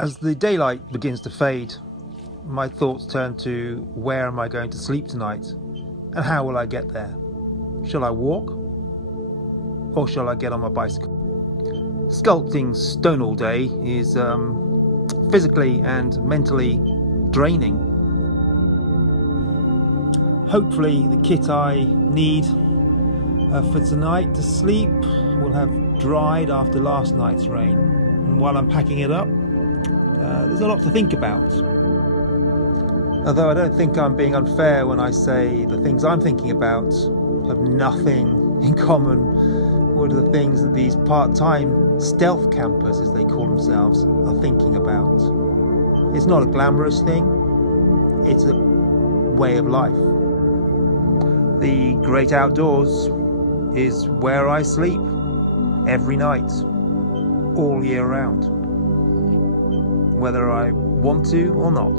As the daylight begins to fade, my thoughts turn to where am I going to sleep tonight and how will I get there? Shall I walk or shall I get on my bicycle? Sculpting stone all day is physically and mentally draining. Hopefully the kit I need for tonight to sleep will have dried after last night's rain, and while I'm packing it up, there's a lot to think about. Although I don't think I'm being unfair when I say the things I'm thinking about have nothing in common with the things that these part-time stealth campers, as they call themselves, are thinking about. It's not a glamorous thing, it's a way of life. The great outdoors is where I sleep every night, all year round, whether I want to or not.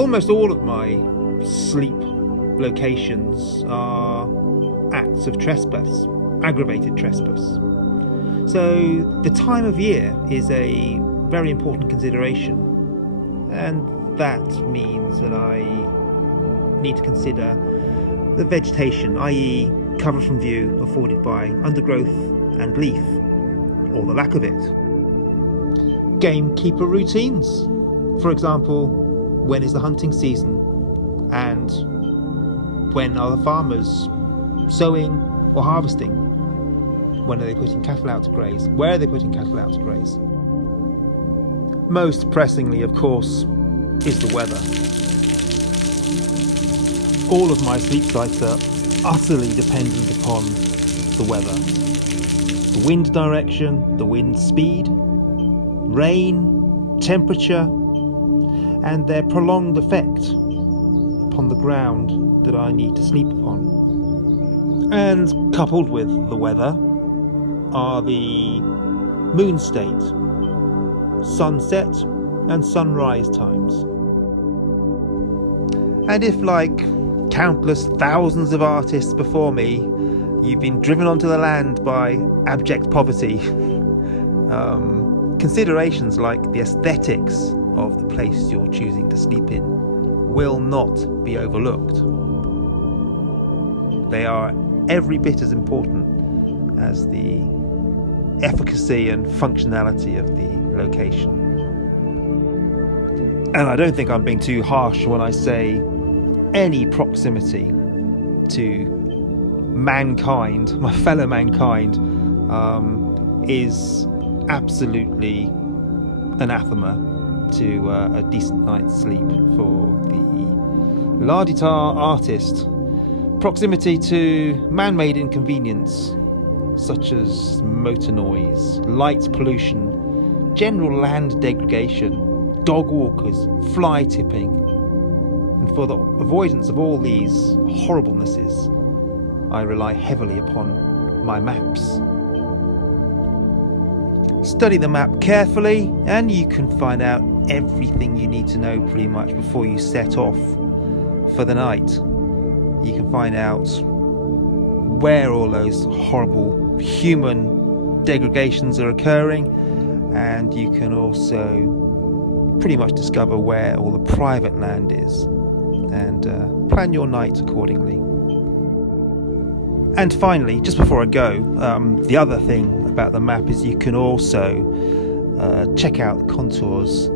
Almost all of my sleep locations are acts of trespass, aggravated trespass. So the time of year is a very important consideration, and that means that I need to consider the vegetation, i.e. cover from view afforded by undergrowth and leaf, or the lack of it. Gamekeeper routines, for example, when is the hunting season, and when are the farmers sowing or harvesting? When are they putting cattle out to graze? Where are they putting cattle out to graze? Most pressingly, of course, is the weather. All of my sleep sites are utterly dependent upon the weather. The wind direction, the wind speed, rain, temperature, and their prolonged effect upon the ground that I need to sleep upon. And coupled with the weather are the moon state, sunset and sunrise times. And if, like countless thousands of artists before me, you've been driven onto the land by abject poverty, considerations like the aesthetics of the place you're choosing to sleep in will not be overlooked. They are every bit as important as the efficacy and functionality of the location. And I don't think I'm being too harsh when I say any proximity to mankind, my fellow mankind, is absolutely anathema to a decent night's sleep for the la-di-da artist. Proximity to man-made inconvenience such as motor noise, light pollution, general land degradation, dog walkers, fly tipping, and for the avoidance of all these horriblenesses, I rely heavily upon my maps. Study the map carefully and you can find out everything you need to know pretty much before you set off for the night. You can find out where all those horrible human degradations are occurring, and you can also pretty much discover where all the private land is and plan your night accordingly. And finally, just before I go, the other thing about the map is you can also check out the contours.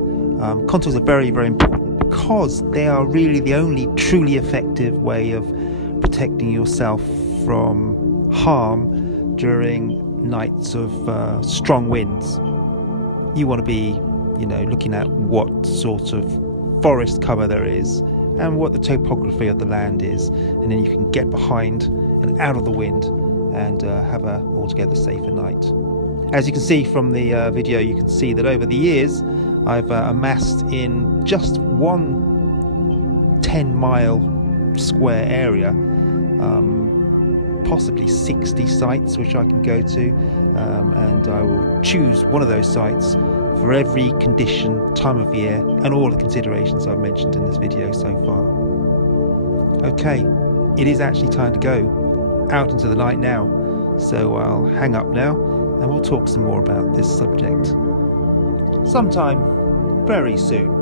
Contours are very, very important because they are really the only truly effective way of protecting yourself from harm during nights of strong winds. You want to be, looking at what sort of forest cover there is and what the topography of the land is, and then you can get behind and out of the wind and have a altogether safer night. As you can see from the video, you can see that over the years I've amassed in just one 10-mile square area possibly 60 sites which I can go to, and I will choose one of those sites for every condition, time of year, and all the considerations I've mentioned in this video so far. Okay, it is actually time to go out into the night now, so I'll hang up now and we'll talk some more about this subject. sometime very soon.